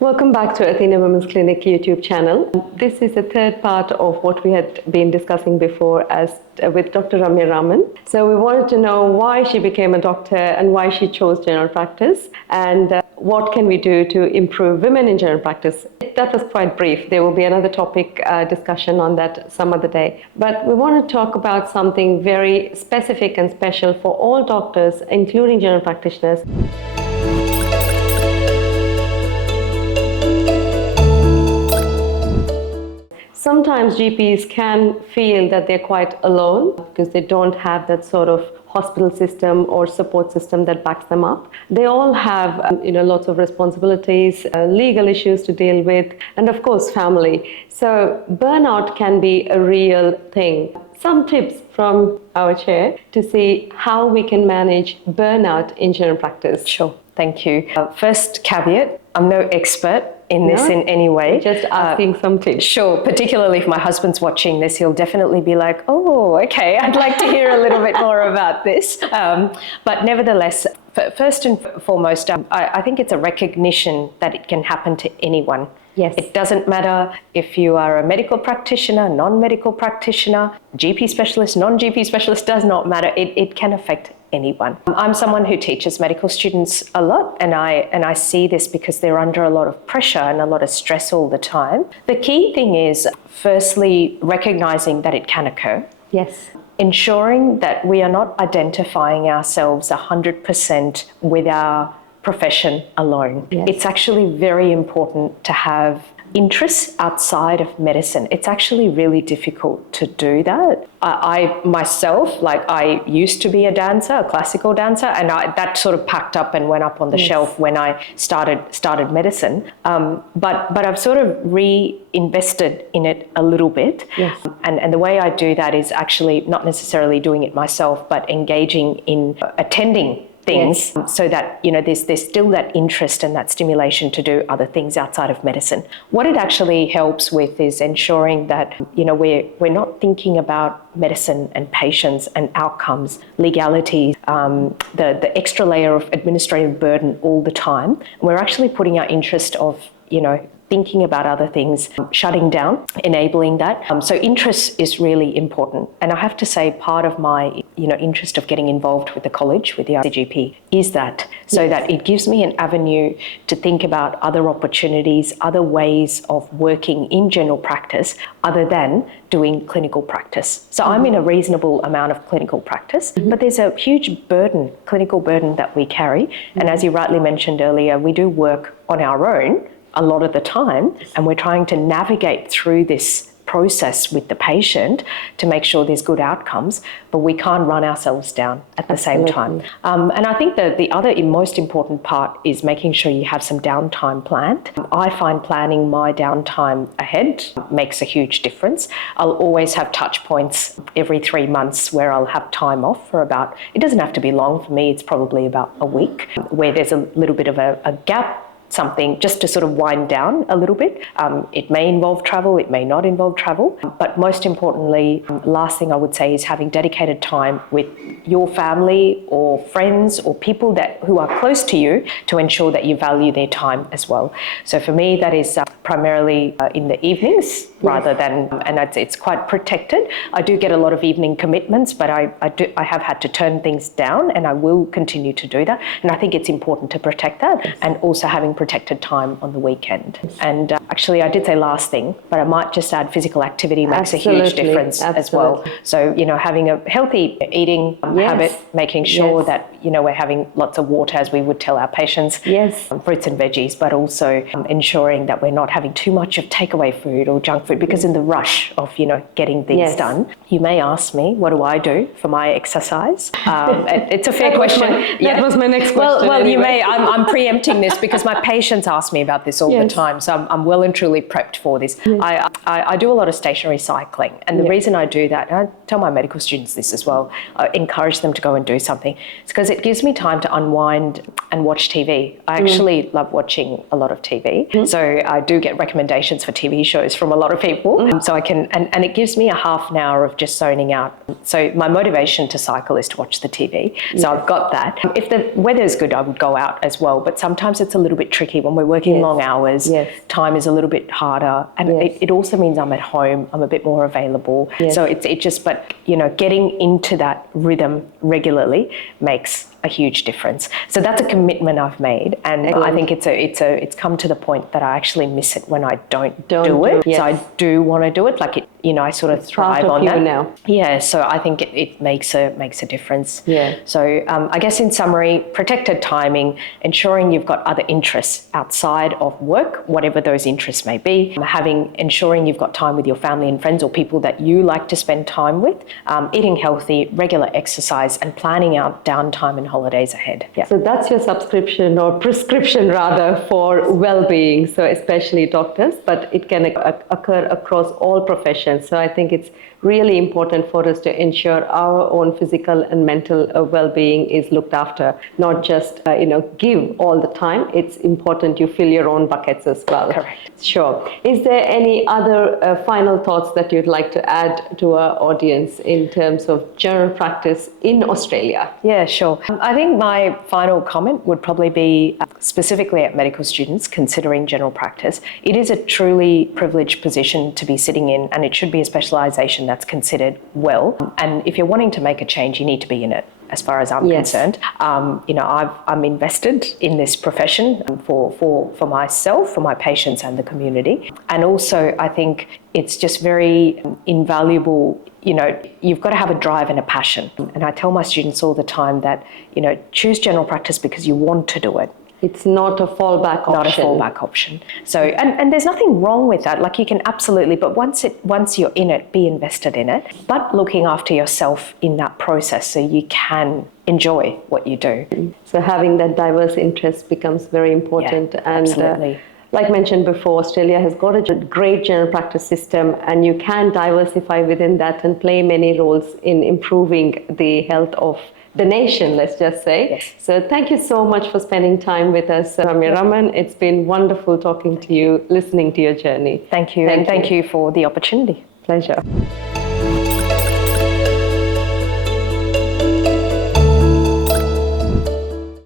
Welcome back to Athena Women's Clinic YouTube channel. This is the third part of what we had been discussing before with Dr. Ramya Raman. So we wanted to know why she became a doctor and why she chose general practice, and what can we do to improve women in general practice. That was quite brief. There will be another topic discussion on that some other day. But we want to talk about something very specific and special for all doctors, including general practitioners. Sometimes GPs can feel that they're quite alone because they don't have that sort of hospital system or support system that backs them up. They all have lots of responsibilities, legal issues to deal with, and of course family. So burnout can be a real thing. Some tips from our chair to see how we can manage burnout in general practice. Sure, thank you. First caveat, I'm no expert in this in any way. Just asking some tips. Sure, particularly if my husband's watching this, he'll definitely be like, oh, okay, I'd like to hear a little bit more about this. But nevertheless, first and foremost, I think it's a recognition that it can happen to anyone. Yes. It doesn't matter if you are a medical practitioner, non-medical practitioner, GP specialist, non-GP specialist, does not matter. It can affect anyone. I'm someone who teaches medical students a lot, and I see this because they're under a lot of pressure and a lot of stress all the time. The key thing is, firstly, recognizing that it can occur. Yes. Ensuring that we are not identifying ourselves 100% with our profession alone. Yes. It's actually very important to have interests outside of medicine. It's actually really difficult to do that. I myself, I used to be a dancer, a classical dancer, and that sort of packed up and went up on the shelf when I started medicine. But I've sort of reinvested in it a little bit. Yes. And the way I do that is actually not necessarily doing it myself, but engaging in attending things, so that there's still that interest and that stimulation to do other things outside of medicine. What it actually helps with is ensuring that we're not thinking about medicine and patients and outcomes, legalities, the extra layer of administrative burden all the time. We're actually putting our interest of thinking about other things, shutting down, enabling that. So interest is really important. And I have to say, part of my interest of getting involved with the college, with the ICGP, is that, so that it gives me an avenue to think about other opportunities, other ways of working in general practice other than doing clinical practice. So I'm in a reasonable amount of clinical practice, but there's a huge burden, clinical burden that we carry. And as you rightly mentioned earlier, we do work on our own a lot of the time, and we're trying to navigate through this process with the patient to make sure there's good outcomes, but we can't run ourselves down at the same time. And I think that the other most important part is making sure you have some downtime planned. I find planning my downtime ahead makes a huge difference. I'll always have touch points every 3 months where I'll have time off for about, it doesn't have to be long for me, it's probably about a week, where there's a little bit of a gap, something just to sort of wind down a little bit. It may involve travel, it may not involve travel, but most importantly, last thing I would say is having dedicated time with your family or friends or people who are close to you to ensure that you value their time as well. So for me, that is primarily in the evenings rather than, and it's quite protected. I do get a lot of evening commitments, but I have had to turn things down, and I will continue to do that. And I think it's important to protect that, and also having protected time on the weekend. And actually, I did say last thing, but I might just add physical activity makes a huge difference as well. So, having a healthy eating habit, making sure that, we're having lots of water, as we would tell our patients, fruits and veggies, but also ensuring that we're not having too much of takeaway food or junk food, because in the rush of, getting things done, you may ask me, what do I do for my exercise? It's a fair question. That was my next question. Well, anyway. you may. I'm preempting this because my patients ask me about this all the time, so I'm well and truly prepped for this. I do a lot of stationary cycling, and the reason I do that, and I tell my medical students this as well, I encourage them to go and do something, it's because it gives me time to unwind and watch TV. I actually love watching a lot of TV, so I do get recommendations for TV shows from a lot of people, so I can, and it gives me a half an hour of just zoning out. So my motivation to cycle is to watch the TV, so I've got that. If the weather's good, I would go out as well, but sometimes it's a little bit tricky when we're working Yes. long hours. Yes. Time is a little bit harder, and Yes. it also means I'm at home. I'm a bit more available. Yes. So it just, but getting into that rhythm regularly makes a huge difference. So that's a commitment I've made, and Excellent. I think it's come to the point that I actually miss it when I don't do do it. it, yes. So I do want to do it. Like I sort of thrive part of on you that now. Yeah. So I think it makes a difference. Yeah. So I guess in summary, protected timing, ensuring you've got other interests outside of work, whatever those interests may be, ensuring you've got time with your family and friends or people that you like to spend time with, eating healthy, regular exercise, and planning out downtime and holidays ahead. Yeah. So that's your subscription or prescription rather for well-being, so especially doctors, but it can occur across all professions. So I think it's really important for us to ensure our own physical and mental well-being is looked after, not just give all the time. It's important you fill your own buckets as well. Correct. Sure. Is there any other final thoughts that you'd like to add to our audience in terms of general practice in Australia? Yeah, sure. I think my final comment would probably be specifically at medical students considering general practice. It is a truly privileged position to be sitting in, and it should be a specialisation that's considered well. And if you're wanting to make a change, you need to be in it. As far as I'm Yes. concerned, I'm invested in this profession for myself, for my patients, and the community. And also, I think it's just very invaluable. You've got to have a drive and a passion. And I tell my students all the time that choose general practice because you want to do it. It's not a fallback option. Not a fallback option. So, and there's nothing wrong with that. Like you can absolutely, but once you're in it, be invested in it. But looking after yourself in that process so you can enjoy what you do. So having that diverse interest becomes very important. Yeah, and absolutely. Like mentioned before, Australia has got a great general practice system, and you can diversify within that and play many roles in improving the health of the nation, let's just say. Yes. So thank you so much for spending time with us, Ramya Raman. It's been wonderful talking to you, listening to your journey. Thank you, and thank you for the opportunity. Pleasure.